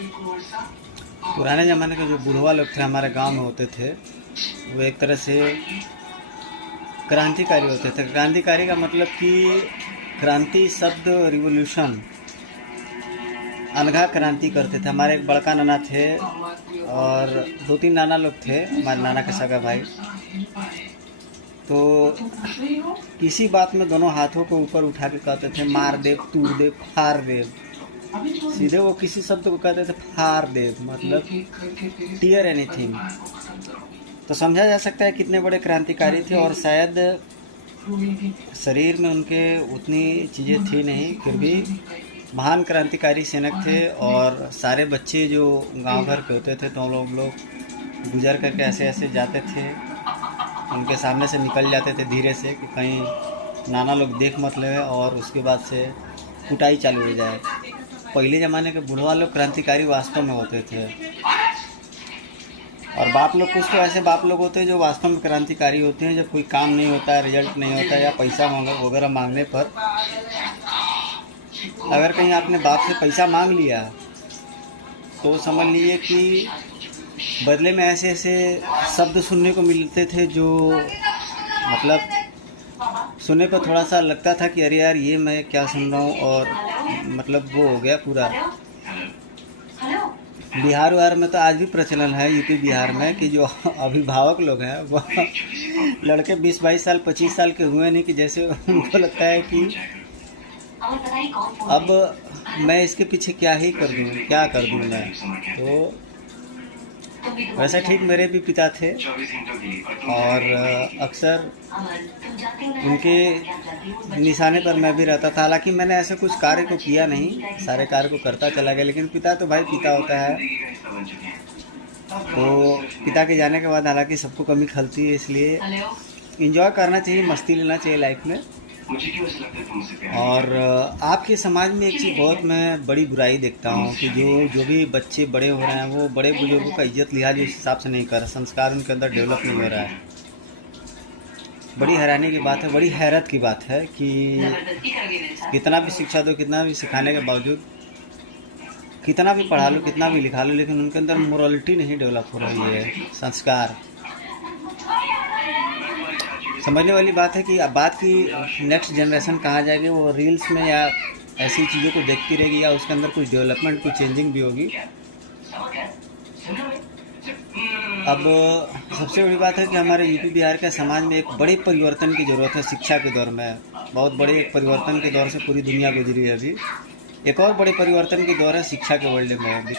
पुराने ज़माने के जो बुढ़वा लोग थे हमारे गांव में होते थे, वो एक तरह से क्रांतिकारी होते थे। क्रांतिकारी का मतलब कि क्रांति शब्द रिवोल्यूशन, अनघा क्रांति करते थे। हमारे एक बड़का नाना थे और दो तीन नाना लोग थे, हमारे नाना के सगा भाई। तो किसी बात में दोनों हाथों को ऊपर उठा के कहते थे मार दे, तूड़ दे, फाड़ दे। सीधे वो किसी शब्द को कहते थे फाड़ दे, मतलब टीयर एनीथिंग। तो समझा जा सकता है कितने बड़े क्रांतिकारी थे। और शायद शरीर में उनके उतनी चीज़ें थी नहीं, फिर भी महान क्रांतिकारी सैनिक थे। और सारे बच्चे जो गांव भर के होते थे तो लोग गुजर करके ऐसे ऐसे जाते थे, उनके सामने से निकल जाते थे धीरे से कि कहीं नाना लोग देख मत ले और उसके बाद से कुटाई चालू हो जाए। पहले ज़माने के बुढ़वा लोग क्रांतिकारी वास्तव में होते थे। और बाप लोग कुछ तो ऐसे बाप लोग होते हैं जो वास्तव में क्रांतिकारी होते हैं। जब कोई काम नहीं होता है, रिजल्ट नहीं होता है, या पैसा वगैरह मांगने पर, अगर कहीं आपने बाप से पैसा मांग लिया तो समझ लीजिए कि बदले में ऐसे ऐसे शब्द सुनने को मिलते थे जो मतलब सुनने पर थोड़ा सा लगता था कि अरे यार ये मैं क्या सुन रहा हूँ। और मतलब वो हो गया पूरा। बिहार वार में तो आज भी प्रचलन है, यूपी बिहार में, कि जो अभिभावक लोग हैं वो लड़के 20-22 साल 25 साल के हुए नहीं कि जैसे उनको लगता है कि अब मैं इसके पीछे क्या ही कर दूँ, क्या कर दूँ मैं। तो वैसे ठीक मेरे भी पिता थे और अक्सर उनके निशाने पर मैं भी रहता था। हालांकि मैंने ऐसे कुछ कार्य को किया नहीं, सारे कार्य को करता चला गया, लेकिन पिता तो भाई पिता होता है। तो पिता के जाने के बाद हालांकि सबको कमी खलती है, इसलिए एंजॉय करना चाहिए, मस्ती लेना चाहिए लाइफ में। और आपके समाज में एक चीज़ बहुत मैं बड़ी बुराई देखता हूँ कि जो भी बच्चे बड़े हो रहे हैं वो बड़े बुजुर्गों का इज्जत लिहाज उस हिसाब से नहीं कर रहे, संस्कार उनके अंदर डेवलप नहीं हो रहा है। बड़ी हैरानी की बात है, बड़ी हैरत की बात है कि कितना भी शिक्षा दो, कितना भी सिखाने के बावजूद, कितना भी पढ़ा लो, कितना भी लिखा लो, लेकिन उनके अंदर मोरालिटी नहीं डेवलप हो रही है, संस्कार। समझने वाली बात है कि अब बात की नेक्स्ट जनरेशन कहाँ जाएगी, वो रील्स में या ऐसी चीज़ों को देखती रहेगी, या उसके अंदर कुछ डेवलपमेंट, कुछ चेंजिंग भी होगी। अब सबसे बड़ी बात है कि हमारे यूपी बिहार के समाज में एक बड़े परिवर्तन की ज़रूरत है। शिक्षा के दौर में बहुत बड़े एक परिवर्तन के दौर से पूरी दुनिया गुजरी है। अभी एक और बड़े परिवर्तन के दौर है शिक्षा के वर्ल्ड में।